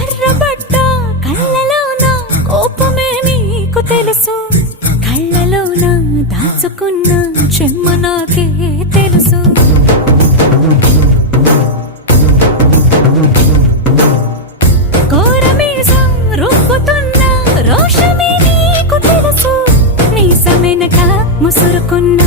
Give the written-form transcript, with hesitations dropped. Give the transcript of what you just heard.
ఎర్రబడ్డ కళ్ళలోన కోపమే నీకు తెలుసు, కళ్ళలోన దాచుకున్న చెమ్మ నాకే తెలుసు. కోరమీసం రుబ్బుతున్న రోషమే నీకు తెలుసు, మీసమెనక ముసురుకున్న